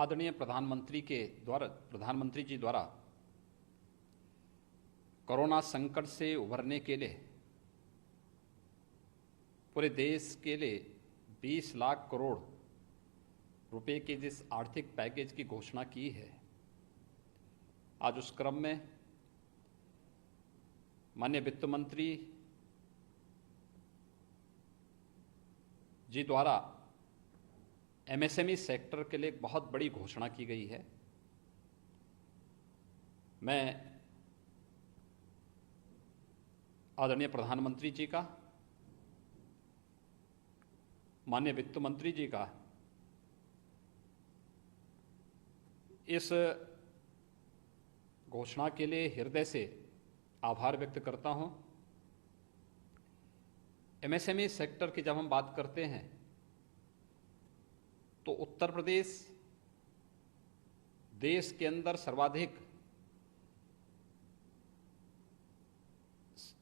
आदरणीय प्रधानमंत्री जी द्वारा कोरोना संकट से उभरने के लिए पूरे देश के लिए 20 लाख करोड़ रुपए के जिस आर्थिक पैकेज की घोषणा की है, आज उस क्रम में माननीय वित्त मंत्री जी द्वारा एमएसएमई सेक्टर के लिए एक बहुत बड़ी घोषणा की गई है। मैं आदरणीय प्रधानमंत्री जी का, माननीय वित्त मंत्री जी का इस घोषणा के लिए हृदय से आभार व्यक्त करता हूं। एमएसएमई सेक्टर की जब हम बात करते हैं तो उत्तर प्रदेश देश के अंदर सर्वाधिक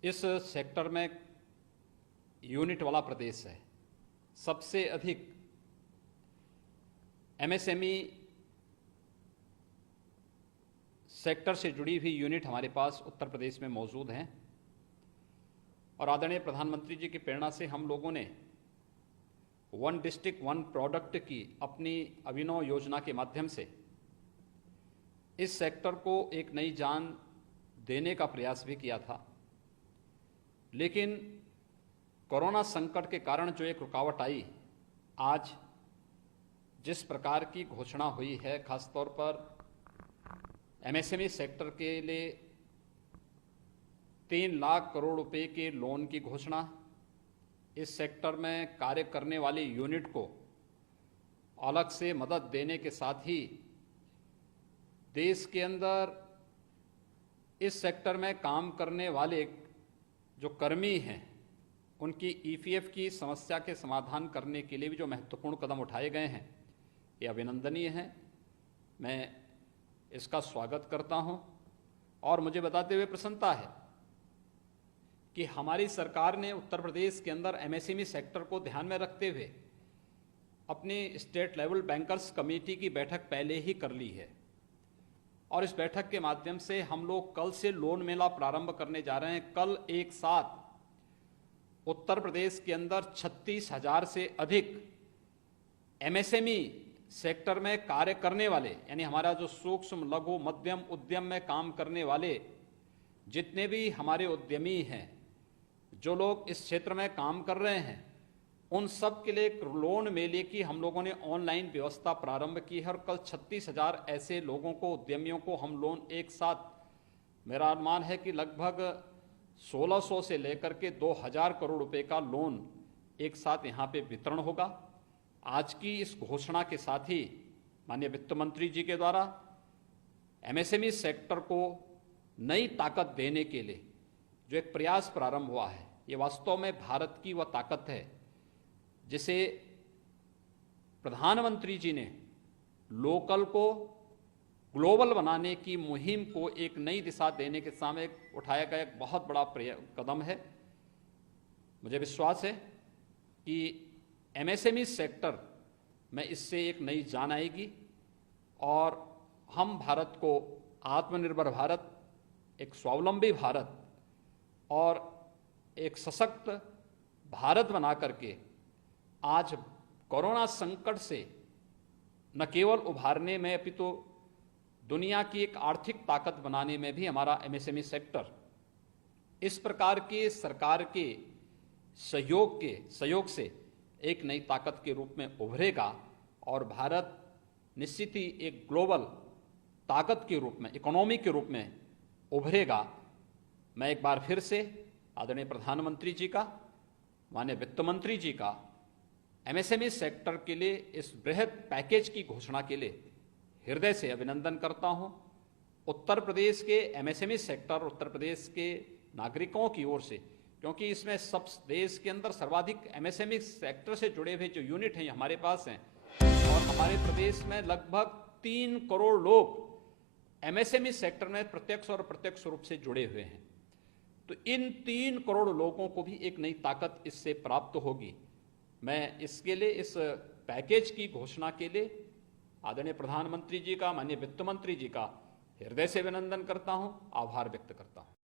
इस सेक्टर में यूनिट वाला प्रदेश है। सबसे अधिक एमएसएमई सेक्टर से जुड़ी हुई यूनिट हमारे पास उत्तर प्रदेश में मौजूद हैं और आदरणीय प्रधानमंत्री जी की प्रेरणा से हम लोगों ने वन डिस्ट्रिक्ट वन प्रोडक्ट की अपनी अभिनव योजना के माध्यम से इस सेक्टर को एक नई जान देने का प्रयास भी किया था। लेकिन कोरोना संकट के कारण जो एक रुकावट आई, आज जिस प्रकार की घोषणा हुई है, खासतौर पर एमएसएमई सेक्टर के लिए 3 लाख करोड़ रुपए के लोन की घोषणा, इस सेक्टर में कार्य करने वाली यूनिट को अलग से मदद देने के साथ ही देश के अंदर इस सेक्टर में काम करने वाले जो कर्मी हैं उनकी ईपीएफ की समस्या के समाधान करने के लिए भी जो महत्वपूर्ण कदम उठाए गए हैं, ये अभिनंदनीय हैं। मैं इसका स्वागत करता हूं और मुझे बताते हुए प्रसन्नता है कि हमारी सरकार ने उत्तर प्रदेश के अंदर एमएसएमई सेक्टर को ध्यान में रखते हुए अपनी स्टेट लेवल बैंकर्स कमेटी की बैठक पहले ही कर ली है और इस बैठक के माध्यम से हम लोग कल से लोन मेला प्रारंभ करने जा रहे हैं। कल एक साथ उत्तर प्रदेश के अंदर 36,000 से अधिक एमएसएमई सेक्टर में कार्य करने वाले, यानी हमारा जो सूक्ष्म लघु मध्यम उद्यम में काम करने वाले जितने भी हमारे उद्यमी हैं, जो लोग इस क्षेत्र में काम कर रहे हैं, उन सब के लिए एक लोन मेले की हम लोगों ने ऑनलाइन व्यवस्था प्रारंभ की है और कल 36,000 ऐसे लोगों को, उद्यमियों को हम लोन एक साथ, मेरा अनुमान है कि लगभग 1600 से लेकर के 2000 करोड़ रुपए का लोन एक साथ यहाँ पे वितरण होगा। आज की इस घोषणा के साथ ही माननीय वित्त मंत्री जी के द्वारा एमएसएमई सेक्टर को नई ताकत देने के लिए जो एक प्रयास प्रारंभ हुआ है, ये वास्तव में भारत की वह ताकत है जिसे प्रधानमंत्री जी ने लोकल को ग्लोबल बनाने की मुहिम को एक नई दिशा देने के सामने उठाया गया एक बहुत बड़ा कदम है। मुझे विश्वास है कि एमएसएमई सेक्टर में इससे एक नई जान आएगी और हम भारत को आत्मनिर्भर भारत, एक स्वावलंबी भारत और एक सशक्त भारत बना करके आज कोरोना संकट से न केवल उभारने में अपितु दुनिया की एक आर्थिक ताकत बनाने में भी हमारा एमएसएमई सेक्टर इस प्रकार के सरकार के सहयोग से एक नई ताकत के रूप में उभरेगा और भारत निश्चित ही एक ग्लोबल ताकत के रूप में, इकोनॉमी के रूप में उभरेगा। मैं एक बार फिर से आदरणीय प्रधानमंत्री जी का, माननीय वित्त मंत्री जी का एमएसएमई सेक्टर के लिए इस बृहद पैकेज की घोषणा के लिए हृदय से अभिनंदन करता हूं। उत्तर प्रदेश के एमएसएमई सेक्टर, उत्तर प्रदेश के नागरिकों की ओर से, क्योंकि इसमें सब देश के अंदर सर्वाधिक एमएसएमई सेक्टर से जुड़े हुए जो यूनिट हैं हमारे पास हैं और हमारे प्रदेश में लगभग 3 करोड़ लोग एमएसएमई सेक्टर में प्रत्यक्ष और अप्रत्यक्ष रूप से जुड़े हुए हैं। तो इन 3 करोड़ लोगों को भी एक नई ताकत इससे प्राप्त होगी। मैं इसके लिए, इस पैकेज की घोषणा के लिए आदरणीय प्रधानमंत्री जी का, माननीय वित्त मंत्री जी का हृदय से अभिनंदन करता हूं, आभार व्यक्त करता हूं।